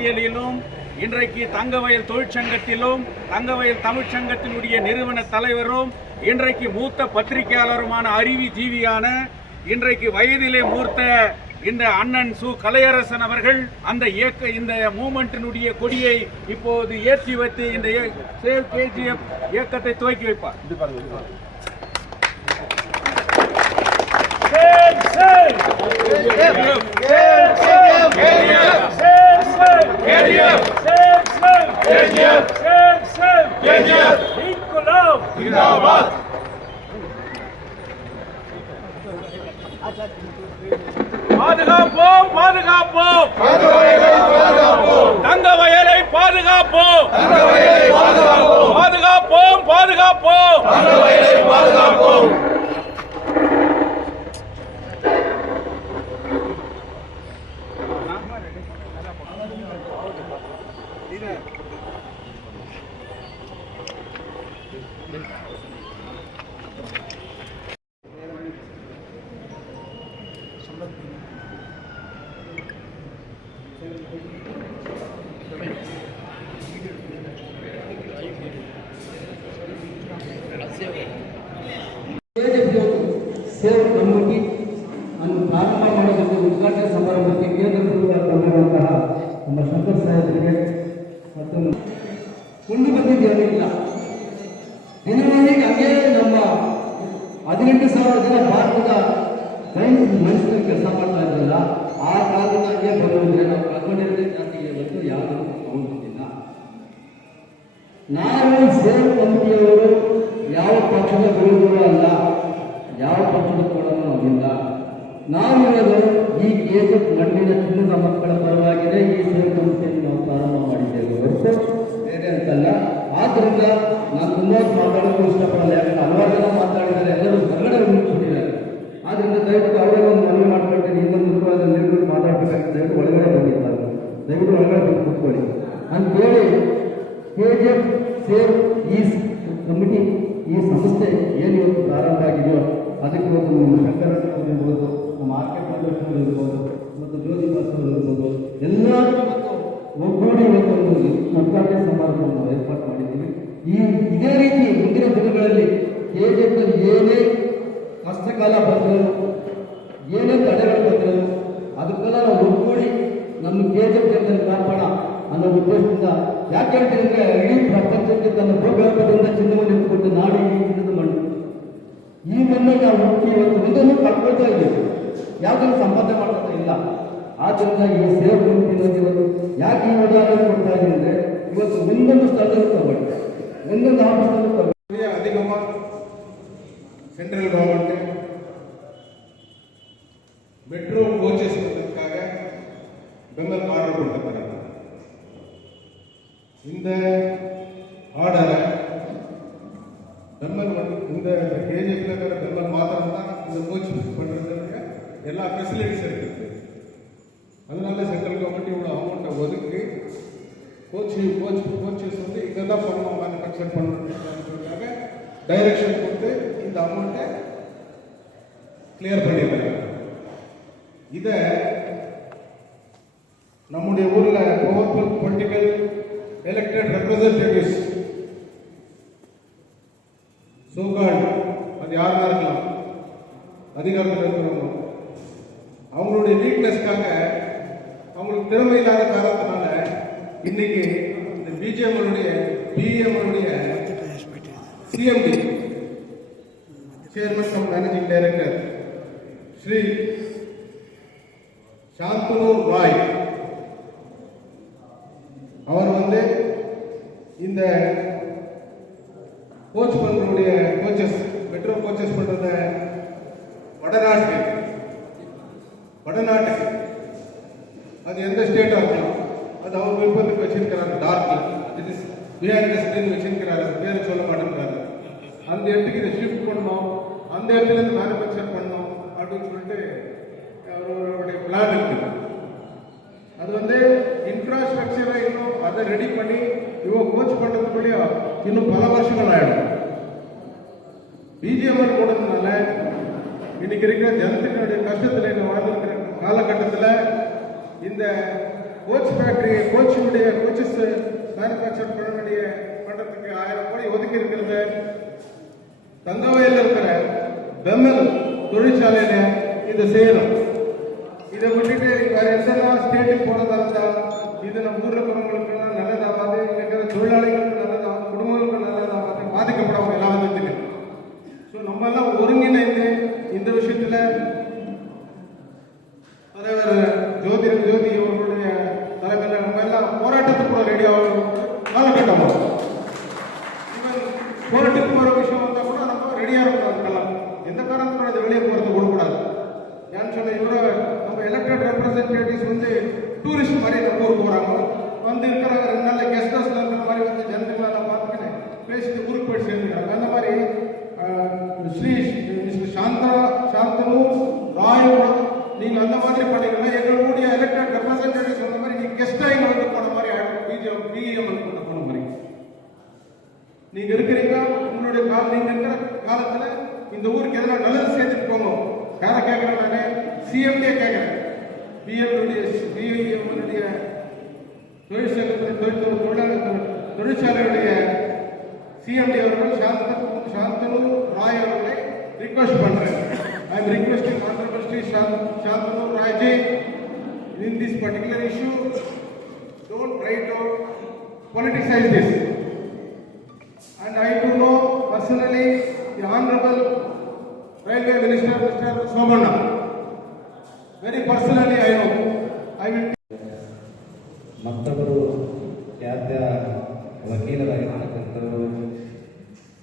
அரசியலிலும் இன்றைக்கு தங்கவயல் தொழிற்சங்கத்திலும் தங்கவயல் தமிழ்ச்சங்கத்தினுடைய நிறுவன தலைவரும் இன்றைக்கு மூத்த பத்திரிகையாளருமான அறிவுஜீவியான இன்றைக்கு வயதிலே மூர்த்த இந்த அண்ணன் சு கலையரசன் அவர்கள் அந்த இந்த மூமெண்டினுடைய கொடியை இப்போது ஏற்றி வைத்து இந்த சேவ் கேஜிஎஃப் இயக்கத்தை துவக்கி வைப்பார். பாதுகாப்போம் பாதுகாப்போம் தங்க வயலை பாதுகாப்போம் பாதுகாப்போம் பாதுகாப்போம் ಸೇವ್ ಕಮ್ಯುನಿಟಿ ಅನ್ನು ಪ್ರಾರಂಭ ಮಾಡೋದಕ್ಕೆ ಉದ್ಘಾಟನೆ ಸಮಾರಂಭಕ್ಕೆ ಕೇಂದ್ರ ತಂದಿರುವಂತಹ ನಮ್ಮ ಶಂಕರ್ ಸಾಹೇಬರಿಗೆ ಮತ್ತು ಕೊಂಡು ಬಂದಿದ್ದೇನಿಲ್ಲ ದಿನವರೆಗೆ ಹಾಗೆ ನಮ್ಮ 18,000 ಜನ ಭಾರತದ ಮನುಷ್ಯರು ಕೆಲಸ ಮಾಡ್ತಾ ಇದ್ರಲ್ಲ ಆ ಕಾಲದಾಗೆ ಬರುವುದಿಲ್ಲ ನಾವು ಕಳ್ಕೊಂಡಿರೋದೇ ಜಾತಿಗೆ ಇವತ್ತು ಯಾರು ತಗೊಂಡಿಲ್ಲ. ನಾವು ಸೇವ್ ಕಮಿಟಿಯವರು ಯಾವ ಪಕ್ಷದ ವಿರೋಧವೂ ಅಲ್ಲ, ಯಾವ ಪಕ್ಷದ ಕೂಡ ನಾವಿಲ್ಲ. ನಾವಿರೋದು ಈ ಕೆಜಿಎಫ್ ಮಣ್ಣಿನ ಚಿನ್ನದ ಮಕ್ಕಳ ಪರವಾಗಿಯೇ ಈ ಸೇವ್ ಕಮಿಟಿಯನ್ನು ನಾವು ಪ್ರಾರಂಭ ಮಾಡಿದ್ದೇವೆ ಹೊರತು ಬೇರೆ ಅಂತಲ್ಲ. ಆದ್ದರಿಂದ ನಾನು ತುಂಬ ಮಾತಾಡೋಕ್ಕೂ ಇಷ್ಟಪಡಲ್ಲ, ಯಾಕಂದ್ರೆ ಹಲವಾರು ಜನ ಮಾತಾಡಿದ್ದಾರೆ, ಎಲ್ಲರೂ ಹೊರಗಡೆ ನಿಂತ್ಬಿಟ್ಟಿದ್ದಾರೆ. ಆದ್ದರಿಂದ ದಯವಿಟ್ಟು ಅವರೇ ಒಂದು ಮನವಿ ಮಾಡ್ಕೊಳ್ತೀನಿ, ಇನ್ನೊಂದು ಮುಖವಾದ ನಿರ್ಮಿಸಿ ಮಾತಾಡಬೇಕಾಗಿ ದಯವಿಟ್ಟು ಒಳಗಡೆ ಬಂದಿದ್ದಾರೆ, ದಯವಿಟ್ಟು ಒಳಗಡೆ ಬಂದು ಕೂತ್ಕೊಳ್ಳಿ ಅಂತೇಳಿ ಕೆಜಿಎಫ್ ಸೇವ್ ಈ ಕಮಿಟಿ ಈ ಸಂಸ್ಥೆ ಏನು ಇವತ್ತು ಪ್ರಾರಂಭ ಆಗಿದೆಯೋ ಅದಕ್ಕೆ ಇವತ್ತು ನಮ್ಮ ಶಂಕರವರು ಇರ್ಬೋದು, ನಮ್ಮ ಆರ್ಕೆ ಪ್ರದರ್ಶನರು ಇರ್ಬೋದು ಮತ್ತು ಜ್ಯೋತಿ ಬಸವರು ಇರ್ಬೋದು, ಎಲ್ಲರೂ ಇವತ್ತು ಒಗ್ಗೂಡಿ ಇವತ್ತು ಒಂದು ಉದ್ಘಾಟನೆ ಸಮಾರಂಭವನ್ನು ಏರ್ಪಾಡು ಮಾಡಿದ್ದೀವಿ. ಇದೇ ರೀತಿ ಮುಂದಿನ ದಿನಗಳಲ್ಲಿ ಕೆಜಿಎಫ್ ಏನೇ ಕಷ್ಟಕಾಲ ಬಂದರು, ಏನೇ ತಡೆಗಳು ಬಂದರು ಅದಕ್ಕೆಲ್ಲ ನಾವು ಒಗ್ಗೂಡಿ ನಮ್ಮ ಕೆಜಿಎಫ್ ಕಾಪಾಡ ಅನ್ನೋ ಉದ್ದೇಶದಿಂದ. ಯಾಕೆ ಹೇಳ್ತೀನಿ ಅಂದರೆ ಇಡೀ ಪ್ರಪಂಚಕ್ಕೆ ತನ್ನ ಭೂಗರ್ಭದಿಂದ ಚಿನ್ನವನ್ನು ಎತ್ತುಕೊಟ್ಟು ನಾಡು ಈ ಚಿನ್ನದ ಮಣ್ಣು, ಈ ಮಣ್ಣನ್ನು ನಾವು ಹುಟ್ಟಿ ಇವತ್ತು ಒಂದನ್ನು ಕಳ್ಕೊಳ್ತಾ ಇದ್ದೀವಿ, ಯಾವುದನ್ನು ಸಂಪಾದನೆ ಮಾಡ್ತಾ ಇಲ್ಲ. ಆದ್ದರಿಂದ ಈ ಸೇವ್ ಕಮಿಟಿನಲ್ಲಿ ಇವತ್ತು ಯಾಕೆ ಈ ಉದಾಹರಣೆ ಕೊಡ್ತಾ ಇದ್ದೀನಿ ಅಂದರೆ ಇವತ್ತು ಒಂದೊಂದು ಸ್ಥಳದಲ್ಲೂ ತಗೊಳ್ಳಿ, ಒಂದೊಂದು ಆಫೀಸಲ್ಲೂ ತಗೊಳ್ಳಿ. அதிகமாக சென்ட்ரல் கவர்மெண்ட் மெட்ரோ கோச்சஸ் கொடுத்ததுக்காக பெங்கல் ஆர்டர் கொடுத்துருக்காங்க. இந்த ஆர்டரை பெங்கல் இந்த கேஜிஎஃப்ல இருக்கிற பெங்கல் மாத்திரம் தான் இந்த கோச் பண்ணுறதுக்கு எல்லா ஃபெசிலிட்டிஸ் இருக்குது. அதனால சென்ட்ரல் கவர்மெண்ட் இவ்வளோ அமௌண்ட்டை ஒதுக்கி கோச்சஸ் வந்து இங்கே தான் பண்ணணும், மேனுஃபேக்சர் பண்ணணுன்றதுக்காக டைரக்ஷன் கொடுத்து இந்த அமௌண்ட்டை கிளியர் பண்ணியிருக்காங்க. இதை நம்முடைய ஊரில் powerful political elected representatives so called அது யாருன்னா இருக்கலாம், அதிகாரத்தில் இருக்கிறவங்க, அவங்களுடைய வீக்னஸ்க்காக அவங்களுக்கு திறமை இல்லாத காரணத்தினால இன்னைக்கு இந்த பிஜேஎம்னுடைய CMD chairman cum managing director Shri Shantanu Roy அவர் வந்து இந்த கோச் பண்றதுடைய கோச்சஸ் மெட்ரோ கோச்சஸ் பண்றத வடநாட்டுக்கு அது எந்த ஸ்டேட்டா இருக்கலாம், அது அவர் விருப்பத்துக்கு வச்சிருக்கிறாங்க. டார்க்ல it is behind the screen வச்சிருக்கிறாரு, பேர் சொல்ல மாட்டேங்கிறாரு. அந்த இடத்துக்கு இதை ஷிஃப்ட் பண்ணணும், அந்த இடத்துல இருந்து மேனுஃபேக்சர் பண்ணணும் அப்படின்னு சொல்லிட்டு அவருடைய பிளான் இருக்கு. அது வந்து இன்ஃப்ராஸ்ட்ரக்சரை இன்னும் அதை ரெடி பண்ணி இவங்க கோச் பண்ணுறதுக்குள்ளேயே இன்னும் பல வருஷங்கள் ஆகிடும். பிஜிஎம்ஆர் போனதுனால இன்னைக்கு இருக்கிற ஜனத்தினுடைய கஷ்டத்தில் வாழ்ந்துருக்கிற காலகட்டத்தில் இந்த கோச் ஃபேக்டரி கோச்சஸ் மேனுஃபேக்சர் பண்ணுறதுக்கு 1000 கோடி ஒதுக்கி இருக்கிறது. தங்கவயலில் இருக்கிற பெம்மல் தொழிற்சாலையில இதை செய்யணும். இதை விட்டுட்டு வேற எந்தெல்லாம் ஸ்டேட்டுக்கு போனதா இருந்தா இது நம்ம ஊரில் இருக்கிறவங்களுக்குலாம் நல்லதாகாது, இங்கே இருக்கிற தொழிலாளிகளுக்கு நல்லதா, குடும்பங்களுக்கு நல்லதாகாது, பாதிக்கப்படவங்க எல்லா விதத்துக்கு. ஸோ நம்ம எல்லாம் ஒருங்கிணைந்து இந்த விஷயத்துல தலைவர் ஜோதி அவர்களுடைய தலைமையில் நம்ம எல்லாம் போராட்டத்துக்கு கூட ரெடி ஆகணும். காலகட்டம் ஈவன் போராட்டத்துக்கு போகிற விஷயம் வந்தால் கூட நம்ம ரெடியாக இருக்கணும். எந்த காரணத்துக்கும் அதை வெளியே போகிறது கொடுக்கூடாது. ஏன்னு சொன்ன இவரை நம்ம எலெக்டட் ரெப்ரஸன்டேட்டிவ்ஸ் வந்து டூரிஸ்ட் மாதிரி நம்ம ஊருக்கு போகிறாங்க, வந்து இருக்கிறாங்க 2 நாளில் கெஸ்ட் ஹவுஸில் இருக்கிற மாதிரி வந்து ஜனங்களை நான் பார்த்துக்கினேன் பேசிட்டு ஊருக்கு போய் சேர்ந்துக்கிறாங்க. அந்த மாதிரி ஸ்ரீ மிஸ்டர் சாந்தனு ராய் நீங்கள் அந்த மாதிரி பண்ணிக்கலாம். எங்களுடைய எலெக்டட் ரெப்ரஸன்டேட்டிவ்ஸ் அந்த மாதிரி நீங்கள் கெஸ்டாக இங்கே வந்து போன மாதிரி பிஎம் போன மாதிரி நீங்கள் இருக்கிறீங்க. உங்களுடைய நீங்கள் இருக்கிற காலத்தில் இந்த ஊருக்கு எதனா நல்லது சேர்த்துட்டு போங்க. யாரை கேட்குறேன் நான் சிஎம்டியே கேட்குறேன். பிஎம்னுடைய தொழிற்சாலையுடைய சிஎம்டி அவர்கள் சாந்தனு ராய் அவர்களை ரிக்வெஸ்ட் பண்ணுறேன். I am requesting honourable Shri Shantanu Roy ji in this particular issue, don't try to politicize this. And I do know personally the Honorable Railway Minister Mr. Sobana. Very personally I know. I will. ಮತ್ತೊಬ್ಬರು ಖ್ಯಾತ ವಕೀಲರಾಗಿರ್ತಕ್ಕಂಥವರು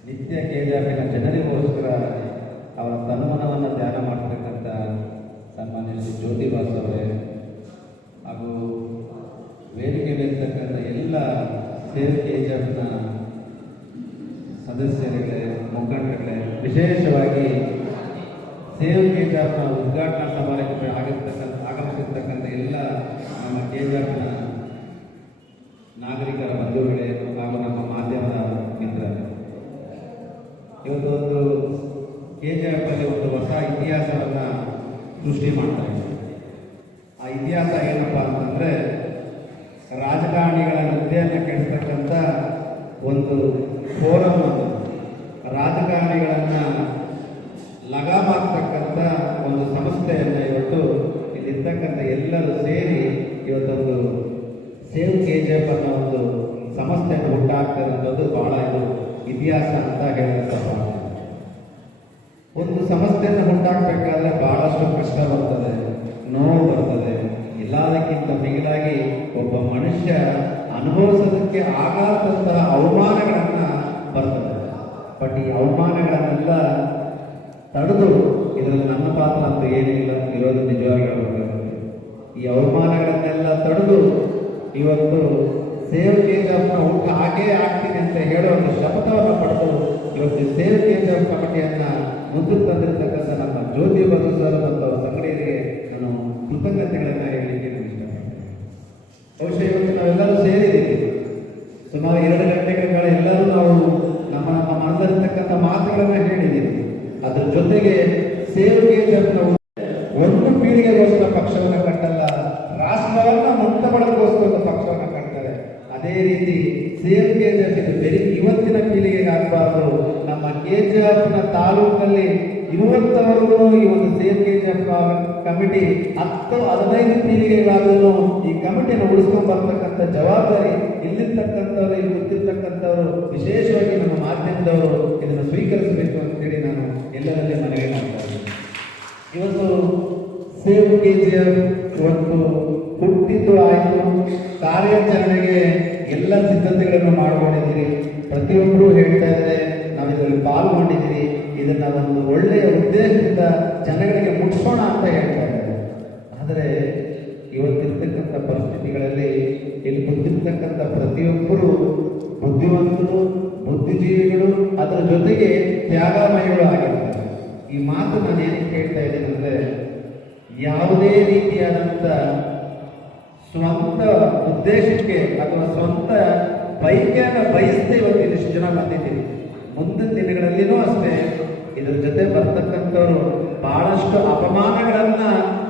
ನಿತ್ಯ ಕೆಜಾಪಿನ ಜನರಿಗೋಸ್ಕರ ಅವರ ತನ್ಮನವನ್ನು ಧ್ಯಾನ ಮಾಡ್ತಕ್ಕಂಥ ಸನ್ಮಾನ್ಯ ಶ್ರೀ ಜ್ಯೋತಿ boss ಅವರೇ ಹಾಗೂ ವೇದಿಕೆಯಲ್ಲಿರ್ತಕ್ಕಂಥ ಎಲ್ಲ ಸೇವ್ ಕೆಜಾಪಿನ ಸದಸ್ಯರುಗಳೇ ಮುಖಂಡರುಗಳೇ, ವಿಶೇಷವಾಗಿ ಸೇವ್ ಕೆಜಾಪ್ನ ಉದ್ಘಾಟನಾ ಸಮಾರಂಭಕ್ಕೆ ಆಗಮಿಸಿರ್ತಕ್ಕಂಥ ಎಲ್ಲ ನಮ್ಮ ಕೆಜಾಪ್ನ ನಾಗರಿಕರ ಬಂಧುಗಳೇ ಹಾಗೂ ನಮ್ಮ ಮಾಧ್ಯಮದ ಮಿತ್ರರೇ, ಇವತ್ತು ಒಂದು ಕೆಜಾಪಲ್ಲಿ ಒಂದು ಹೊಸ ಇತಿಹಾಸವನ್ನು ಸೃಷ್ಟಿ ಮಾಡ್ತಾರೆ. ಆ ಇತಿಹಾಸ ಏನಪ್ಪ ಅಂತಂದರೆ ರಾಜಕಾರಣಿಗಳ ನಿದ್ದೆಯನ್ನು ಕೆಡಿಸ್ತಕ್ಕಂಥ ಒಂದು ಫೋರಮ್, ಒಂದು ರಾಜಕಾರಣಿಗಳನ್ನು ಲಗಾಮಾಕ್ತಕ್ಕಂಥ ಒಂದು ಸಂಸ್ಥೆಯನ್ನು ಇವತ್ತು ಇಲ್ಲಿರ್ತಕ್ಕಂಥ ಎಲ್ಲರೂ ಸೇರಿ ಇವತ್ತೊಂದು ಸೇವ್ ಕೆಜಿಎಫ್ ಅನ್ನೋ ಒಂದು ಸಂಸ್ಥೆಯನ್ನು ಹುಟ್ಟಾಕ್ತಿರೋಂಥದ್ದು ಬಹಳ ಇದು ಇತಿಹಾಸ ಅಂತ ಹೇಳಿದಂಥ ಒಂದು ಸಂಸ್ಥೆಯನ್ನು ಹುಟ್ಟಾಕಬೇಕಾದ್ರೆ ಬಹಳಷ್ಟು ಕಷ್ಟ ಬರ್ತದೆ, ನೋವು ಬರ್ತದೆ. ಎಲ್ಲದಕ್ಕಿಂತ ಮಿಗಿಲಾಗಿ ಒಬ್ಬ ಮನುಷ್ಯ ಅನುಭವಿಸೋದಕ್ಕೆ ಆಗದಂತಹ ಅವಮಾನಗಳನ್ನು ಬರ್ತದೆ. ಬಟ್ ಈ ಅವಮಾನಗಳನ್ನೆಲ್ಲ ತಡೆದು ಇದರಲ್ಲಿ ನನ್ನ ಪಾತ್ರ ಅಂತ ಏನಿಲ್ಲ ಇರೋದು ನಿಜವಾಗಿ ಹೇಳಬೇಕಾಗುತ್ತೆ. ಈ ಅವಮಾನಗಳನ್ನೆಲ್ಲ ತಡೆದು ಇವತ್ತು ಸೇವ್ ಕೆಜಿಎಫ್ನ ಹುಟ್ಟು ಹಾಗೇ ಆಗ್ತೀನಿ ಅಂತ ಹೇಳೋ ಒಂದು ಶಪಥವನ್ನು ಪಡೆದು ಇವತ್ತು ಸೇವ್ ಕೆಜಿಎಫ್ ಕಮಿಟಿಯನ್ನು ಮುಂದಕ್ಕೆ ತಂದಿರತಕ್ಕಂಥ ನಮ್ಮ ಜ್ಯೋತಿ ಬಸು ಸರ್ ಮತ್ತು ಅವರ ಸಂಘಟನೆಗೆ ನಾನು ಕೃತಜ್ಞತೆಗಳನ್ನು ಹೇಳಲಿಕ್ಕೆ ನಾನು ಇಷ್ಟಪಡ್ತೇನೆ. ಬಹುಶಃ ಇವತ್ತು ನಾವೆಲ್ಲರೂ ಸೇರಿದ್ದೀವಿ. ಸುಮಾರು 2 ಗಂಟೆಗಳ ಎಲ್ಲರೂ ನಾವು ನಮ್ಮ ಮನದಲ್ಲಿರ್ತಕ್ಕಂಥ ಮಾತುಗಳನ್ನು ಹೇಳಿದ್ದೀವಿ. ಅದರ ಜೊತೆಗೆ ಸೇವ್ ಕೆಜಿಎಫ್ನ ಒಂದು ಪೀಳಿಗೆಗೋಸ್ಕರ ಪಕ್ಷವನ್ನು ಕಟ್ಟಲ್ಲ, ರಾಷ್ಟ್ರವನ್ನು ಮುಕ್ತಗೊಳ್ಳೋದಕ್ಕೋಸ್ಕರ ಪಕ್ಷವನ್ನು ಕಟ್ತಾರೆ. ಅದೇ ರೀತಿ ಸೇವ್ ಕೆಜಿಎಫ್ ಇದು ಬರೀ ಇವತ್ತಿನ ಪೀಳಿಗೆಗೆ ಆಗಬಾರ್ದು. ನಮ್ಮ ಕೆಜಿಎಫ್ನ ತಾಲೂಕಲ್ಲಿ ಇರುವಂತವರೆಗೂ ಈ ಒಂದು ಸೇವ್ ಕೆಜಿಎಫ್ ಕಮಿಟಿ 10-15 ಪೀಳಿಗೆಗಳಾದರೂ ಈ ಕಮಿಟಿಯನ್ನು ಉಳಿಸ್ಕೊಂಡು ಬರ್ತಕ್ಕಂಥ ಜವಾಬ್ದಾರಿ ಇಲ್ಲಿರ್ತಕ್ಕಂಥವ್ರು, ಇಲ್ಲಿ ಗೊತ್ತಿರ್ತಕ್ಕಂಥವ್ರು, ವಿಶೇಷವಾಗಿ ನಮ್ಮ ಮಾಧ್ಯಮದವರು ಇದನ್ನು ಸ್ವೀಕರಿಸಬೇಕು ಅಂತೇಳಿ ನಾನು ಎಲ್ಲರಲ್ಲಿ ಮನವಿ ಮಾಡ್ತಾರೆ. ಇವತ್ತು ಸೇವ್ ಕೆಜಿಎಫ್ ಇವತ್ತು ಹುಟ್ಟಿದ್ದು ಆಯಿತು, ಕಾರ್ಯಾಚರಣೆಗೆ ಎಲ್ಲ ಸಿದ್ಧತೆಗಳನ್ನು ಮಾಡಿಕೊಂಡಿದ್ದೀರಿ. ಪ್ರತಿಯೊಬ್ಬರೂ ಹೇಳ್ತಾ ಇದ್ದಾರೆ ನಾವು ಇದರಲ್ಲಿ ಪಾಲ್ಗೊಂಡಿದ್ದೀರಿ, ಇದನ್ನ ಒಂದು ಒಳ್ಳೆಯ ಉದ್ದೇಶದಿಂದ ಜನಗಳಿಗೆ ಮುಟ್ಟಿಸೋಣ ಅಂತ ಹೇಳ್ತಾ ಇದ್ದಾರೆ. ಆದರೆ ಇವತ್ತಿರ್ತಕ್ಕಂಥ ಪರಿಸ್ಥಿತಿಗಳಲ್ಲಿ ಇಲ್ಲಿ ಗೊತ್ತಿರ್ತಕ್ಕಂಥ ಪ್ರತಿಯೊಬ್ಬರು ಬುದ್ಧಿವಂತರು, ಬುದ್ಧಿಜೀವಿಗಳು, ಅದರ ಜೊತೆಗೆ ತ್ಯಾಗಮಯಗಳು ಆಗಿರ್ತಾರೆ. ಈ ಮಾತು ನಾನು ಏನಕ್ಕೆ ಹೇಳ್ತಾ ಇದ್ದೀನಿ ಅಂದರೆ, ಯಾವುದೇ ರೀತಿಯಾದಂಥ ಸ್ವಂತ ಉದ್ದೇಶಕ್ಕೆ ಅಥವಾ ಸ್ವಂತ ಬೈಕೆಯನ್ನು ಬಯಸದೆ ಇವತ್ತು ಇದಿಷ್ಟು ಜನ ಬಂದಿದ್ದೀವಿ. ಮುಂದಿನ ದಿನಗಳಲ್ಲಿನೂ ಅಷ್ಟೇ ಇದರ ಜೊತೆ ಬರ್ತಕ್ಕಂಥವ್ರು ಬಹಳಷ್ಟು ಅಪಮಾನಗಳನ್ನ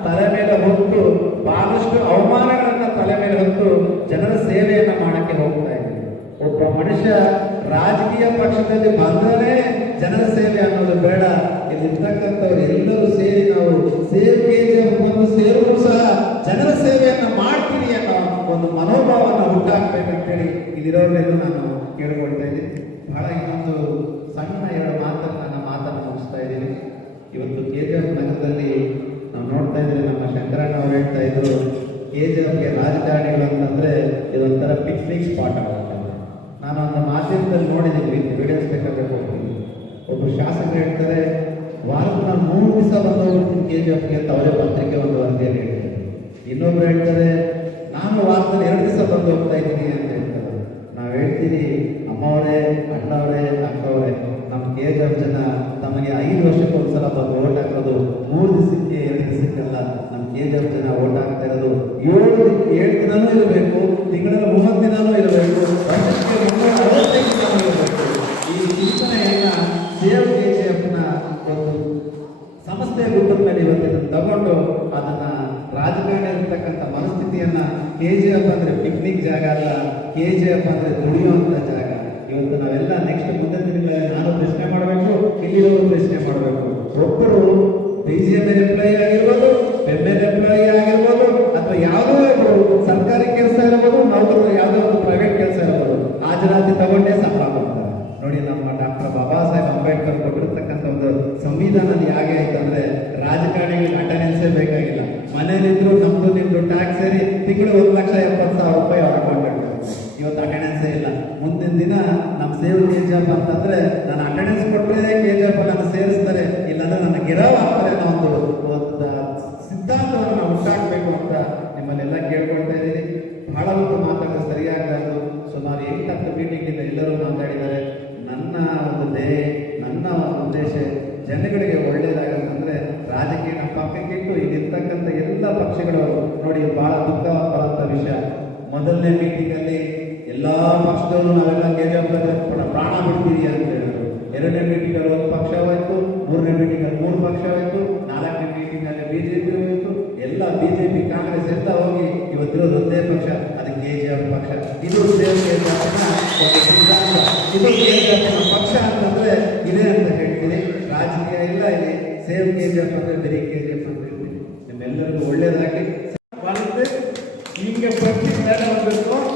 ತಲೆ ಮೇಲೆ ಹೊತ್ತು ಬಹಳಷ್ಟು ಅವಮಾನಗಳನ್ನ ತಲೆ ಮೇಲೆ ಹೊತ್ತು ಜನರ ಸೇವೆಯನ್ನ ಮಾಡಕ್ಕೆ ಹೋಗ್ತಾ ಇದ್ದೀವಿ. ಒಬ್ಬ ಮನುಷ್ಯ ರಾಜಕೀಯ ಪಕ್ಷದಲ್ಲಿ ಬಂದರೆ ಜನರ ಸೇವೆ ಅನ್ನೋದು ಬೇಡ. ಇಲ್ಲಿರ್ತಕ್ಕಂಥವ್ರು ಎಲ್ಲರೂ ಸೇರಿ ನಾವು ಒಂದು ಸೇರು ಸಹ ಜನರ ಸೇವೆಯನ್ನ ಮಾಡ್ತೀನಿ ಅನ್ನೋ ಒಂದು ಮನೋಭಾವವನ್ನು ಹುಟ್ಟಾಕ್ಬೇಕಂತೇಳಿ ಇಲ್ಲಿರೋರೆಲ್ಲ ನಾನು ಕೇಳ್ಕೊಳ್ತಾ ಇದ್ದೀನಿ. ಬಹಳ ಇನ್ನೊಂದು ಸಣ್ಣ ಎರಡು ಮಾತನ್ನು ಮುಗಿಸ್ತಾ ಇದ್ದೀನಿ. ಇವತ್ತು KGF ನಗರದಲ್ಲಿ ನಾವು ನೋಡ್ತಾ ಇದ್ದೀವಿ, ನಮ್ಮ ಶಂಕರಣ್ಣ ಅವರು ಹೇಳ್ತಾ ಇದ್ರು, KGFಗೆ ರಾಜಕಾರಣಿಗಳು ಅಂತಂದ್ರೆ ಇದೊಂಥರ ಪಿಕ್ನಿಕ್ ಸ್ಪಾಟ್ ಆಗುತ್ತೆ. ನಾನು ಒಂದು ಮಾಧ್ಯಮದಲ್ಲಿ ನೋಡಿದ್ದೀನಿ, ವಿಡಿಯೋಸ್ ಬೇಕಾದ್ರೆ ಹೋಗ್ತೀನಿ. ಒಬ್ಬರು ಶಾಸಕರು ಹೇಳ್ತಾರೆ, ವಾರಕ್ಕೆ ನಾನು 3 ದಿವಸ ಬಂದೋಗ್ಬಿಡ್ತೀನಿ KGFಗೆ ಅಂತ ಅವರೇ ಪತ್ರಿಕೆ ಒಂದು ವರದಿಯಲ್ಲಿ ಹೇಳ್ತಾರೆ. ಇನ್ನೊಬ್ರು ಹೇಳ್ತಾರೆ, ನಾನು ವಾರದಲ್ಲಿ 2 ದಿವಸ ಬಂದು ಹೋಗ್ತಾ ಇದ್ದೀನಿ ಅಂತ ಹೇಳ್ತಾರೆ. ನಾವು ಹೇಳ್ತೀವಿ, ಅಮ್ಮವರೇ, ಅಣ್ಣವರೇ, ಅಕ್ಕವರೇ, ನಮ್ಮ KGF ಜನ ತಮಗೆ 5 ವರ್ಷಕ್ಕೆ ಒಂದ್ಸಲ ಬಂದು ಓಟ್ ಹಾಕೋದು, 3 ದಿವಸಕ್ಕೆ 2 ದಿವಸಕ್ಕೆಲ್ಲ ನಮ್ಮ KGF ಜನ ಓಟ್ ಹಾಕ್ತಾ ಇರೋದು 7 ದಿನನೂ ಇರಬೇಕು, ತಿಂಗಳಲ್ಲಿ 30 ದಿನನೂ ಇರಬೇಕು, ವರ್ಷಕ್ಕೆ 365 ದಿನನೂ ಇರಬೇಕು. ಈ ಚಿಂತನೆಯನ್ನ ಸೇವ್ KGFನ ಒಂದು ಸಂಸ್ಥೆಯ ರೂಪದ ಮೇಲೆ ಇವತ್ತು ತಗೊಂಡು ಅದನ್ನ ರಾಜಕಾರಣ ಇರ್ತಕ್ಕಂಥ ಮನಸ್ಥಿತಿಯನ್ನ KGF ಅಂದ್ರೆ ಪಿಕ್ನಿಕ್ ಜಾಗ ಅಲ್ಲ, KGF ಅಂದ್ರೆ ದುಡಿಯುವಂತ ಜಾಗ. ಇವತ್ತು ನಾವೆಲ್ಲ ನೆಕ್ಸ್ಟ್ ಮುಂದಿನ ದಿನಗಳಲ್ಲಿ ನಾನು ಪ್ರಶ್ನೆ ಮಾಡಬೇಕು, ಇಲ್ಲಿರೋರು ಪ್ರಶ್ನೆ ಮಾಡಬೇಕು. ಒಬ್ಬರು BGM ಎಂಪ್ಲಾಯಿ ಆಗಿರ್ಬೋದು, ML ಎಂಪ್ಲಾಯಿ ಆಗಿರ್ಬೋದು, ಅಥವಾ ಯಾವುದೋ ಒಬ್ಬರು ಸರ್ಕಾರಿ ಕೆಲಸ ಇರಬಹುದು, ನೌಕರರು ಯಾವುದೋ ಒಂದು ಪ್ರೈವೇಟ್ ಕೆಲಸ ಇರಬಹುದು, ಹಾಜರಾತಿ ತಗೊಂಡೇ ಸಂಬಳ ಕೊಡ್ತಾರೆ. ನೋಡಿ, ನಮ್ಮ ಡಾಕ್ಟರ್ ಬಾಬಾ ಸಾಹೇಬ್ ಅಂಬೇಡ್ಕರ್ ಕೊಟ್ಟಿರ್ತಕ್ಕಂಥ ಒಂದು ಸಂವಿಧಾನದಲ್ಲಿ ಹೇಗೆ ಆಯ್ತು ಅಂದ್ರೆ ರಾಜಕಾರಣಿಗಳಿಗೆ ಅಟೆಂಡೆನ್ಸೇ ಬೇಕಾಗಿಲ್ಲ. ಮನೇಲಿದ್ರು ನಮ್ದು ನಿಮ್ದು ಟ್ಯಾಕ್ಸ್ ಸೇರಿ ತಿಂಗಳು 1,70,000 ರೂಪಾಯಿ ಅವ್ರ ಅಕೌಂಟ್. ಇವತ್ತು ಅಟೆಂಡೆನ್ಸೇ ಇಲ್ಲ. ಮುಂದಿನ ದಿನ ನಮ್ಮ ಸೇವ್ KGF ಅಂತಂದ್ರೆ ನಾನು ಅಟೆಂಡೆನ್ಸ್ ಕೊಟ್ಟರೆ KGF ನನ್ನ ಸೇರಿಸ್ತಾರೆ, ಇಲ್ಲಾಂದ್ರೆ ನನ್ನ ಗಿರಾವ್ ಆಗ್ತಾರೆ ಅನ್ನೋ ಒಂದು ಸಿದ್ಧಾಂತವನ್ನು ನಾವು ಹುಟ್ಟಾಕ್ಬೇಕು ಅಂತ ನಿಮ್ಮಲ್ಲೆಲ್ಲ ಕೇಳ್ಕೊಳ್ತಾ ಇದ್ದೀನಿ. ಬಹಳ ಒಂದು ಮಾತಾಡೋದು ಸರಿಯಾಗದು. ಸುಮಾರು 8-10 ಮೀಟಿಂಗಿಂದ ಎಲ್ಲರೂ ಮಾತಾಡಿದ್ದಾರೆ. ನನ್ನ ಒಂದು ಧ್ಯೇಯ, ನನ್ನ ಉದ್ದೇಶ ಜನಗಳಿಗೆ ಒಳ್ಳೇದಾಗಂತಂದ್ರೆ ರಾಜಕೀಯ ಪಕ್ಕಕ್ಕಿಟ್ಟು ಇಲ್ಲಿರ್ತಕ್ಕಂಥ ಎಲ್ಲ ಪಕ್ಷಗಳು ನೋಡಿ, ಬಹಳ ದುಃಖ ಪಡುವಂಥ ವಿಷಯ. ಮೊದಲನೇ ಮೀಟಿಂಗ್ ಅಲ್ಲಿ ಎಲ್ಲಾ ಪಕ್ಷದವರು ನಾವೆಲ್ಲ KGF ಪ್ರಾಣ ಬಿಡ್ತೀವಿ ಅಂತ ಹೇಳಿದ್ರು. 2ನೇ ಮೀಟಿಂಗ್ ಅಲ್ಲಿ 1 ಪಕ್ಷ ಹೋಯ್ತು, 3ನೇ ಮೀಟಿಂಗ್ ಅಲ್ಲಿ 3 ಪಕ್ಷ ಹೋಯ್ತು, 4ನೇ ಮೀಟಿಂಗ್ ಅಲ್ಲಿ BJP ಹೋಯ್ತು. ಎಲ್ಲ BJP ಕಾಂಗ್ರೆಸ್ ಎಲ್ಲ ಹೋಗಿ ಇವತ್ತಿರೋದು ಒಂದೇ ಪಕ್ಷ, ಅದು KGF ಪಕ್ಷ. ಇದು ಸೇವ್ KGF ಒಂದು ಸಿದ್ಧಾಂತ. ಇದು KGF ಪಕ್ಷ ಅಂತಂದ್ರೆ ಇದೆ ಅಂತ ಹೇಳ್ತೀನಿ. ರಾಜಕೀಯ ಇಲ್ಲ ಇಲ್ಲಿ. ಸೇವ್ KGF ಅಂದ್ರೆ ಬರೀ KGF ಅಂತ ಹೇಳ್ತೀನಿ. ನಿಮ್ಮೆಲ್ಲರಿಗೂ ಒಳ್ಳೇದಾಗಿ வந்து இங்க பற்றி வேலை வந்திருக்கோம்.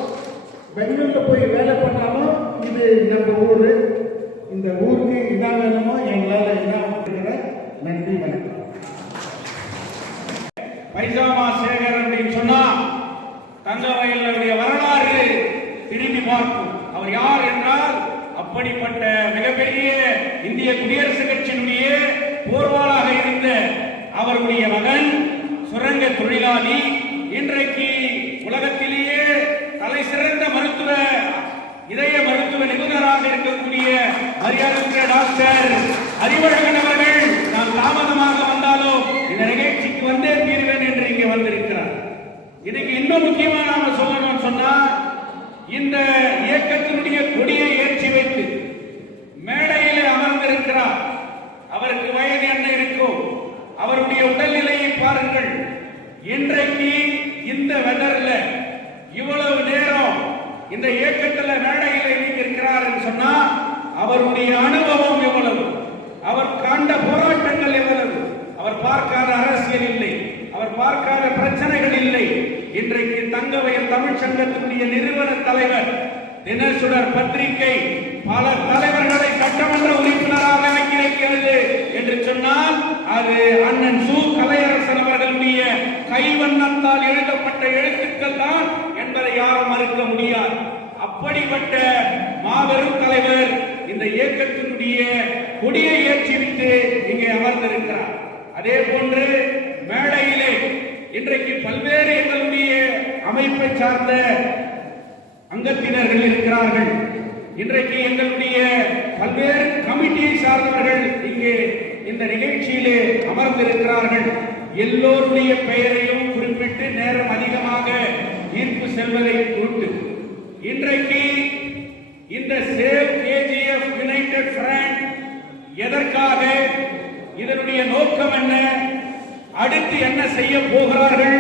பெங்களூர்ல போய் வேலை பண்ணாலும் இது நம்ம ஊரு. இந்த ஊருக்கு இதான் வேணுமோ எங்களால இதான் இருக்கிற. நன்றி, வணக்கம். பைஜாமா சேகர் அப்படின்னு சொன்னா தங்கவயலுடைய வரலாறு திரும்பி பார்க்கும். அவர் யார் என்றால், அப்படிப்பட்ட மிகப்பெரிய இந்திய குடியரசுக் கட்சியினுடைய போர்வாளாக இருந்த அவருடைய மகன், சுரங்க தொழிலாளி, இன்றைக்கு உலகத்திலேயே தலை சிறந்த இதய மருத்துவ நிபுணராக இருக்கக்கூடிய மரியாதைக்குரிய டாக்டர் அறிவழகன் அவர்கள், நான் தாமதமாக வந்தாலும் இந்த நிகழ்ச்சிக்கு வந்தே தீர்வேன் என்று இங்கே வந்திருக்கிறார். இதுக்கு இன்னும் முக்கியமா நாம சொல்லணும்னு சொன்னா, இந்த இயக்கத்தினுடைய கொடியை ஏற்றி வைத்து மேடையிலே அமர்ந்திருக்கிறார். அவருக்கு வயது என்ன இருக்கும், அவருடைய உடல்நிலையை பாருங்கள். இன்றைக்கு இந்த வெதர்ல இவ்வளவு நேரம் இந்த இயக்கத்தில் மேடையில் இருக்கிறார் என்று சொன்னா, அவருடைய அனுபவம் எவ்வளவு, அவர் கண்ட போராட்டங்கள் எவ்வளவு, அவர் பார்க்காத அரசியல் இல்லை, அவர் பார்க்காத பிரச்சனைகள் இல்லை. இன்றைக்கு தங்கவயல் தமிழ் சங்கத்தினுடைய நிறுவன தலைவர், தினசுடர் பத்திரிகை பல தலைவர்களை சட்டமன்ற உறுப்பினராக வைக்கிறது என்று சொன்னால், அது அண்ணன் சு கலையரசன் அவர்களுடைய கைவண்ணத்தால் எழுதப்பட்ட எழுத்துக்கள் தான் என்பதை யாரும் மறுக்க முடியாது. அப்படிப்பட்ட மாபெரும் தலைவர் இந்த இயக்கத்தினுடைய கொடியை ஏற்றிவிட்டு இங்கே அமர்ந்திருக்கிறார். அதே போன்று மேடையிலே இன்றைக்கு பல்வேறு எங்களுடைய அமைப்பை சார்ந்த அங்கத்தினர்கள் இருக்கிறார்கள். இன்றைக்கு எங்களுடைய பல்வேறு கமிட்டியை சார்ந்தவர்கள் இங்கே இந்த நிகழ்ச்சியிலே அமர்ந்திருக்கிறார்கள். எல்லோருடைய பெயரையும் குறிப்பிட்டு நேரம் அதிகமாக ஈர்ப்பு செல்வதை குறித்து இன்றைக்கு இந்த சேவ் KGF யுனைடெட் ஃப்ரண்ட் எதற்காக, இதனுடைய நோக்கம் என்ன, அடுத்து என்ன செய்ய போகிறார்கள்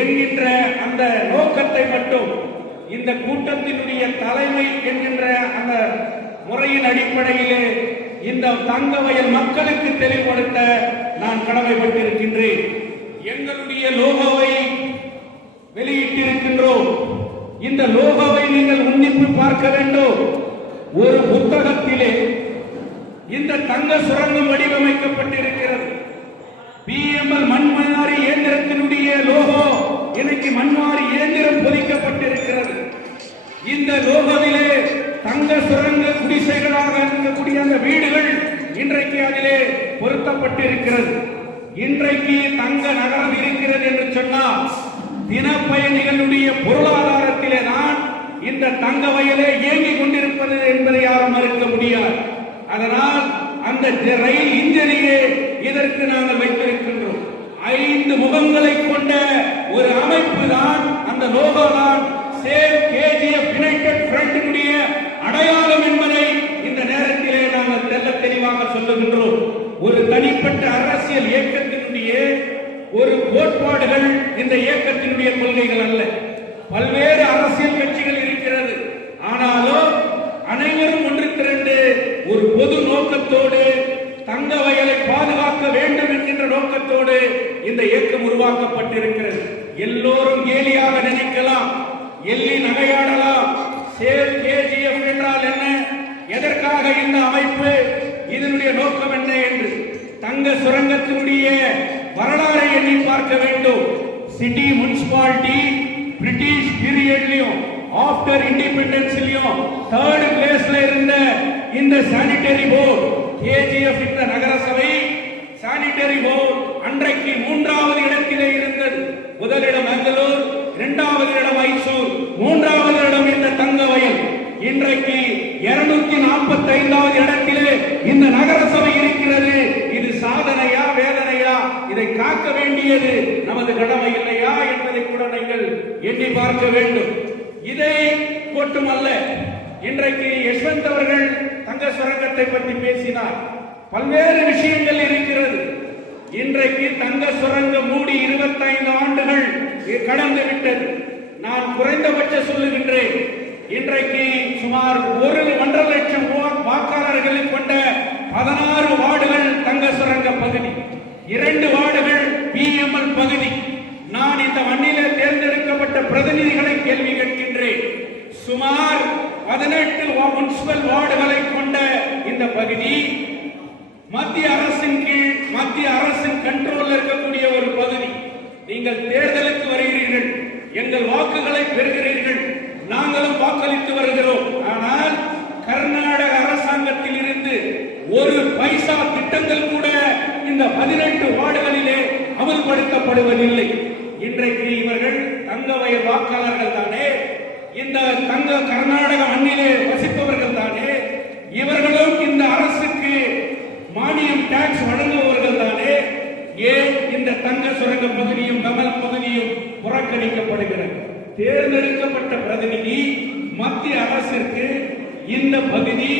என்கின்ற அந்த நோக்கத்தை மட்டும் இந்த கூட்டத்தினுடைய தலைமை என்கின்ற அந்த முறையின் அடிப்படையிலே இந்த தங்கவயல் மக்களுக்கு தெளிவுபடுத்த நான் கடமைப்பட்டிருக்கின்றேன். எங்களுடைய லோகோவை வெளியிட்டிருக்கின்றோம். இந்த லோகோவை நீங்கள் உன்னிப்பு பார்க்க வேண்டும். ஒரு புத்தகத்திலே இந்த தங்க சுரங்கம் வடிவமைக்கப்பட்டிருக்கிறது. பிஎம்எல் மண்மாரி இயந்திரத்தினுடைய லோகோ இன்னைக்கு மண்மாரி இயந்திரம் பொதிக்கப்பட்டிருக்கிறது. இந்த லோகோவிலே தங்க சுரங்க குடிசைகளாக இருக்கக்கூடிய அந்த வீடுகள் இன்றைக்கு அதிலே பொருத்தப்பட்டிருக்கிறது. இன்றைக்கு தங்க நகரம் இருக்கிறது என்று சொன்னால் தினப்பயணிகளுடைய பொருளாதாரத்திலே தான் இந்த தங்க வயலே இயங்கிக் கொண்டிருப்பது என்பதை யாரும் மறுக்க முடியாது. அதனால் அந்த ரயில் இன்ஜினையே இதற்கு நாங்கள் வைத்திருக்கின்றோம். 5 முகங்களை கொண்ட ஒரு அமைப்பு தான் அந்த லோகோ தான் சேவ் கேஜிஎஃப் யுனைடெட் ஃப்ரண்டினுடைய அடையாளம் என்பதை இந்த நேரத்திலே நாங்கள் தெல்ல தெளிவாக சொல்லுகின்றோம். ஒரு தனிப்பட்ட அரசியல் இயக்கத்தினுடைய ஒரு கோட்பாடுகள் இந்த இயக்கத்தினுடைய கொள்கைகள் அல்ல. பல்வேறு அரசியல் கட்சிகள் இருக்கிறது. ஆனாலும் அனைவரும் ஒன்று திரண்டு ஒரு பொது நோக்கத்தோடு தங்க வயலை பாதுகாக்க வேண்டும் என்கின்ற நோக்கத்தோடு இந்த இயக்கம் உருவாக்கப்பட்டிருக்கிறது. எல்லோரும் கேலியாக நினைக்கலாம், எள்ளி நகையாடலாம். சேவ் கேஜிஎஃப் என்றால் என்ன, எதற்காக இந்த அமைப்பு, இதனுடைய நோக்கம் என்ன என்று தங்க சுரங்கத்தினுடைய வரலாறை எண்ணி பார்க்க வேண்டும். சிட்டி முனிசிபாலிட்டி பிரிட்டிஷ் பீரியட்லயும் ஆஃப்டர் இண்டிபெண்டன்ஸ்லயும் 3rd பிளேஸ்ல இருந்த இந்த சானிட்டரி போர்டு கேஜிஎஃப் இந்த நகரசபை சானிட்டரி போர்டு அன்றைக்கு 3வது இடத்திலே இருந்தது. முதலிடம் பெங்களூர், 2வது இடம் மைசூர், 3வது இடம் இந்த தங்கவயல். இன்றைக்கு 245வது இடத்திலே இந்த நகரசபை இருக்கிறது. இது சாதனையா வேதனையா? இதை காக்க வேண்டியது நமது கடமை இல்லையா என்பதை கூட நீங்கள் எண்ணி பார்க்க வேண்டும். இதை மட்டுமல்ல, இன்றைக்கு யஷ்வந்த் அவர்கள் தங்க சுரங்கத்தை பற்றி பேசினார். பல்வேறு விஷயங்கள் இருக்கிறது. இன்றைக்கு தங்க சுரங்கம் மூடி 25 ஆண்டுகள் கடந்து விட்டது. நான் குறைந்தபட்ச சொல்லுகின்றேன், இன்றைக்கு சுமார் 1.5 லட்சம் வாக்காளர்களை கொண்ட 16 வார்டுகள் தங்க சுரங்க பகுதி, 2 வார்டுகள் பிஎம்எல் பகுதி. நான் இந்த மண்ணிலே தேர்ந்தெடுக்கப்பட்ட பிரதிநிதிகளை கேள்வி கேட்கின்றேன். சுமார் 18 முனிசிபல் வார்டுகளை கொண்ட இந்த பகுதி மத்திய அரசின் கீழ், மத்திய அரசின் கண்ட்ரோல் இருக்கக்கூடிய ஒரு பகுதி. நீங்கள் தேர்தலுக்கு வருகிறீர்கள், எங்கள் வாக்குகளை பெறுகிறீர்கள், நாங்களும் வாக்களித்து வருகிறோம். ஆனால் கர்நாடக அரசாங்கத்தில் இருந்து ஒரு பைசா திட்டங்கள் கூட இந்த 18 வார்டுகளிலே அமல்படுத்தப்படுவதில்லை. இன்றைக்கு இவர்கள் தங்கவயல் வாக்காளர்கள் தானே, இந்த தங்க கர்நாடக மண்ணிலே வசிப்பவர்கள் தானே, இவர்களும் இந்த அரசுக்கு மானியம் டாக்ஸ் வழங்குபவர்கள் தானே. ஏன் இந்த தங்க சுரங்க பகுதியும் கமல் பகுதியும் புறக்கணிக்கப்படுகிறது? தேர்ந்தெடுக்கப்பட்ட பிரதிநிதி மத்திய அரசிற்கு இந்த பகுதி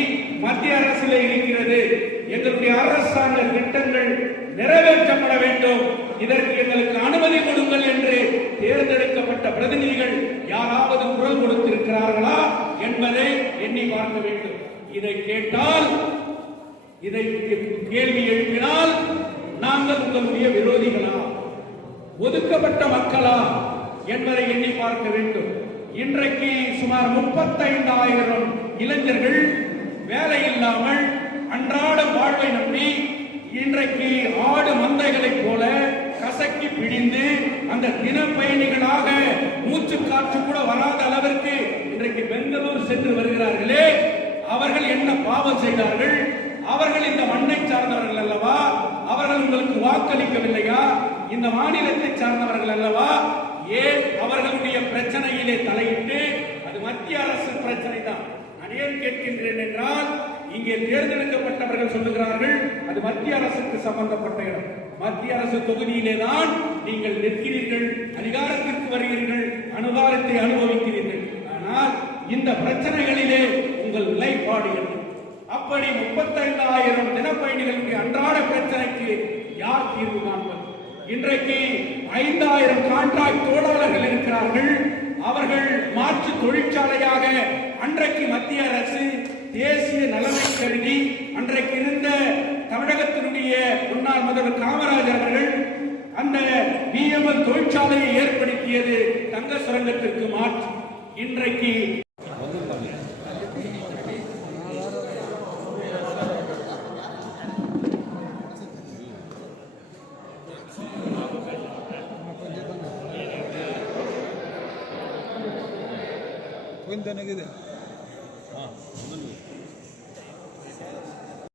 மத்திய அரசிலே இருக்கிறது, எங்களுடைய அரசாங்க திட்டங்கள் நிறைவேற்றப்பட வேண்டும், இதற்கு எங்களுக்கு அனுமதி கொடுங்கள் என்று தேர்ந்தெடுக்கப்பட்ட பிரதிநிதிகள் யாராவது குரல் கொடுத்திருக்கிறார்களா என்பதை எண்ணி பார்க்க வேண்டும். இதை கேட்டால், இதை கேள்வி எழுப்பினால் நாங்கள் உங்களுடைய விரோதிகளா, ஒதுக்கப்பட்ட மக்களா என்பதை எண்ணி பார்க்க வேண்டும். இன்றைக்கு சுமார் 35,000 இளைஞர்கள் வேலை இல்லாமல் அன்றாட வாழ்வை நம்பி இன்றைக்கு ஆடு மந்தைகளைப் போல கசக்கி பிடிந்து அந்த தின பயணிகளாக மூச்சு காற்று கூட வராத அளவிற்கு இன்றைக்கு பெங்களூர் சென்று வருகிறார்களே, அவர்கள் என்ன பாவம் செய்தார்கள்? அவர்கள் இந்த மண்ணை சார்ந்தவர்கள் அல்லவா? அவர்கள் உங்களுக்கு வாக்களிக்கவில்லையா? இந்த மாநிலத்தை சார்ந்தவர்கள் அல்லவா? ஏன் அவர்களுடைய பிரச்சனையிலே தலையிட்டு, அது மத்திய அரசு பிரச்சனை தான். நான் ஏன் கேட்கின்றேன் என்றால், இங்கே தேர்ந்தெடுக்கப்பட்டவர்கள் சொல்லுகிறார்கள் அது மத்திய அரசுக்கு சம்பந்தப்பட்ட இடம், மத்திய அரசு தொகுதியிலே தான் நீங்கள் நிற்கிறீர்கள், அதிகாரத்திற்கு வருகிறீர்கள், அனுகாரத்தை அனுபவிக்கிறீர்கள். ஆனால் இந்த பிரச்சனைகளிலே உங்கள் நிலைப்பாடு என்ன? அப்படி 35,000 தினப்பயணிகளுடைய அன்றாட பிரச்சனைக்கு யார் தீர்வு காண்பது? இன்றைக்கு 5000 கான்ட்ராக்ட் தொழிலாளர்கள் இருக்கிறார்கள். அவர்கள் மாற்று தொழிற்சாலையாக அன்றைக்கு மத்திய அரசு தேசிய நலனை கருதி அன்றைக்கு இருந்த தமிழகத்தினுடைய முன்னாள் முதல்வர் காமராஜர் அவர்கள் அந்த பிஎம்எல் தொழிற்சாலையை ஏற்படுத்தியது தங்க சுரங்கத்திற்கு மாற்று. இன்றைக்கு Cuéntanos qué